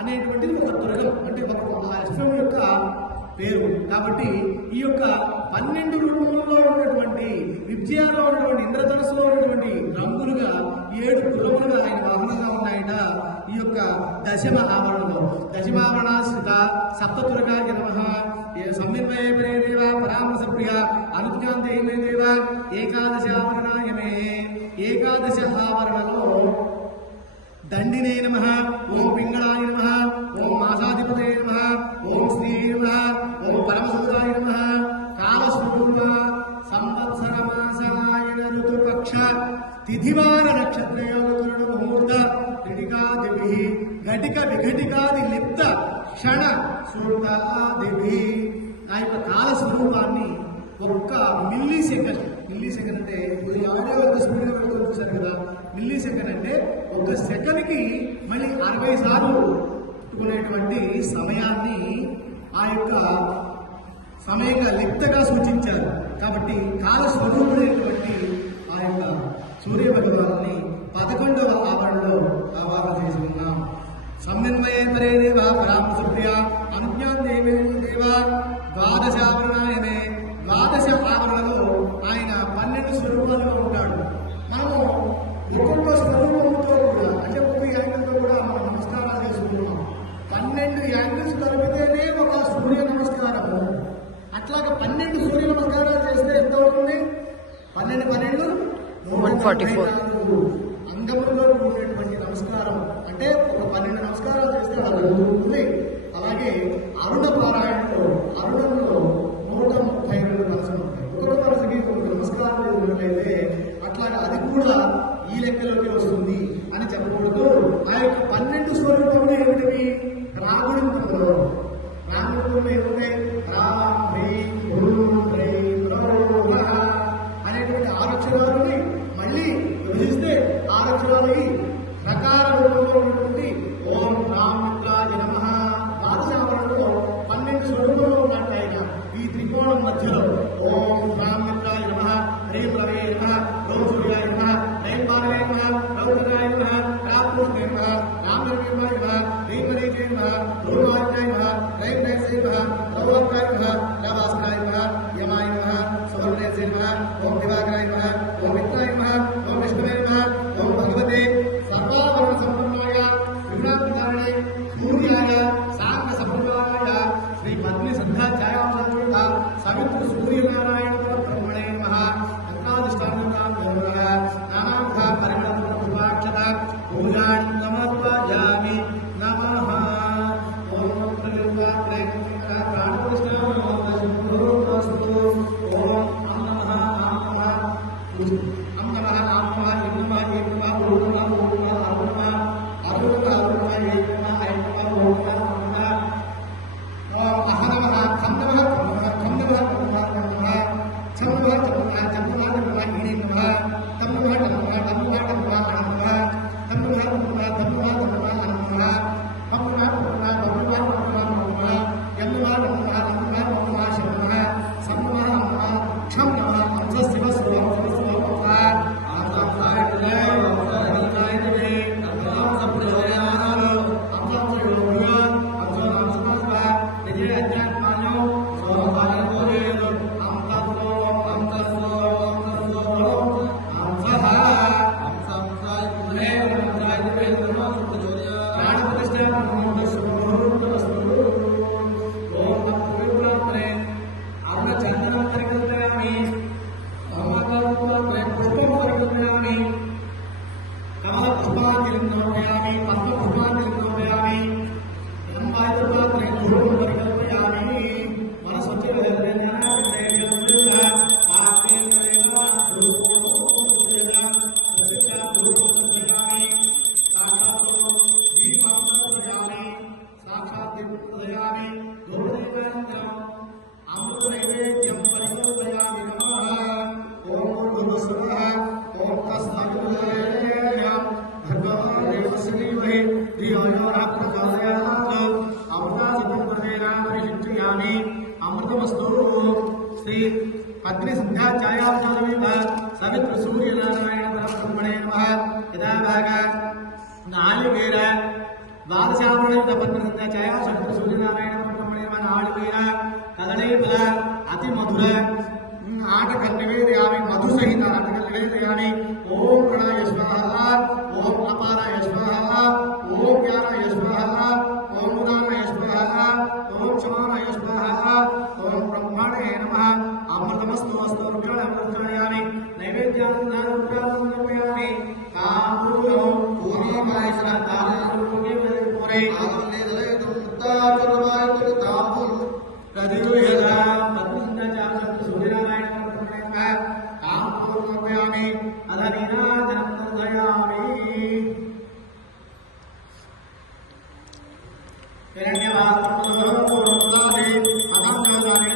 అనేటువంటిది ఒక దుర్గం, అంటే ఒక అశ్వం యొక్క పేరు. కాబట్టి ఈ యొక్క 12 రూపంలో ఉన్నటువంటి విద్యలో ఉన్నటువంటి ఇంద్రధనుసులో ఉన్నటువంటి రంగులుగా 7 గుర్రములుగా ఆయన వాహనంగా ఉన్నాయట. ఈ యొక్క దశమ ఆవరణలో దశమావరణాశ్రిత సప్తతురకాయ నమః సంవిన్వయ దేవ పరామర్శ ప్రియ అనుజ్ఞాంతే దేవ ఏకాదశ ఆవరణాయమే. ఏకాదశ ఆవరణలో దండినే నమః, ఓం పింగళాయ నమః, ఓం మాసాధిపతయే నమః, ఓం శ్రీ నమః, ఓం పరమశుద్ధాయ నమః. కాలస్వరూప సంవత్సర మాసాయన ఋతుపక్ష తిథివార నక్షత్రయోగ ముహూర్త త్రిటికాదిభి ఘటిక విఘటికాది లిప్త క్షణ శృతాదిభి. ఆ యొక్క కాల స్వరూపాన్ని ఒక్క మిల్లీ సెకండ్ అంటే ఆడియో ఒక స్పీడ్గా పెట్టుకొని చూశారు కదా. మిల్లీ సెకండ్ అంటే ఒక సెకండ్కి మళ్ళీ 60 సార్లు పెట్టుకునేటువంటి సమయాన్ని ఆ యొక్క సమయంగా లిప్తగా సూచించారు. కాబట్టి కాల స్వరూపుడైనటువంటి ఆ యొక్క సూర్య భగవాన్ని 11వ ఆవరణలో ఆవాహన చేసుకున్నాం. సమన్వయేతరే దేవ పరామృప్య అనుజ్ఞాన్ దేవే దేవ ద్వాదశ ఆవరణాయమే. ద్వాదశ ఆవరణలో ఆయన 12 స్వరూపాలుగా ఉంటాడు. మనము ఒక్కొక్క స్వరూపంతో కూడా, అంటే ఒక్కొక్క యాంగిల్తో కూడా మనం నమస్కారాలు చేసుకుంటున్నాం. 12 యాంగిల్స్ కలిపితేనే ఒక సూర్య నమస్కారము. అట్లాగా 12 సూర్య నమస్కారాలు చేస్తే ఎంత అవుతుంది? 12 144 అంగములో ఉండేటువంటి నమస్కారం. అంటే ఒక 12 నమస్కారాలు చేస్తే అలా జరుగుతుంది. అలాగే అరుణ పారాయణలో అరుణంలో 132 మనసులు ఉంటాయి. ఒక్కొక్క మనసుకి ఒక నమస్కారం ఉన్నట్లయితే అట్లాగా అది కూడా ఈ లెక్కలోకి వస్తుంది అని చెప్పకూడదు. ఆ యొక్క 12 స్వరూపంలో ఏమిటివి? రాగుడింపులో ఏముంటాయి? అనేటువంటి 6 అక్షరాలని మళ్ళీ విభజిస్తే 6 అక్షరాలకి రకాల రూపంలో ఉన్నటువంటి ఓం రామిత్రాయ నమః. ద్వాదశావరణలో 12 స్వరూపంలో ఉన్నట్టు ఆయన ఈ త్రికోణం మధ్యలో ఓం రామిత్రాయ నమః, హ్రీం రవే నమః, ఓం సూర్యాయ నమః, హ్రీం పార్వే నమః, రౌద్రాయ నమః, రామకృష్ణే నమః, రామదేవాయ నమః, హ్రీం హరేజే నమః, ధ్రువాయ నమః, హ్రీం నైసే నమః, రౌద్రాయ నమః, రావాస్కాయ నమః, యమాయ నమః, సువర్ణేసే నమః, ఓం దివాకరాయ నమః, ఓం మిత్రాయ నమః, ఓం విష్ణువే నమః, ఓం భగవతే సర్వావరణ సంపన్నాయ త్రిగుణాత్మకాయ సూర్యాయ సాంగ సంప్రదాయ శ్రీ పద్మి సంధ్యాఛాయావృత సవిత్ర సూర్యనారాయణ బ్రహ్మణే నమః. నానాంధ పరిమళ పుష్పాక్షత పూజాన్ సమర్పయామి నమః. ఓం ప్రయోగాగ్రే ప్రాణప్రతిష్ఠానమస్తు. ఓం నమః నమః నమః अमृतमस्तु श्री पद्मी संध्याचायावतारमेव सवित्र सूर्यनारायण परब्रह्मणे नमः। यदा भाग नालिकेर ద్వాదశామృత పద్మసంధ్య ఛాయా శక్తి సూర్యనారాయణ బ్రహ్మణ్యమైన ఆడివీర కదళీఫల అతి మధుర ఆటకల్ నివేదయామి మధు సహిత ఆటకల్ నివేదయామి ఓం ప్రణాయ స్వాహ ఓం అపారాయ స్వాహ ఓం జ్ఞానాయ స్వాహ ఓం ఉదానాయ స్వాహ ఓం సమానాయ స్వాహ ఓం బ్రహ్మణే నమః అమృతమస్తు అస్తు రుద్రాణి నైవేద్యాన్ని సమర్పయామి కామృతం పూర్ణమాయ శ్రద్ధాపూర్వకే పూరే ఆనందే దలయతు ముత్తాచురమాయతు తాపుల్ ప్రతిజుయ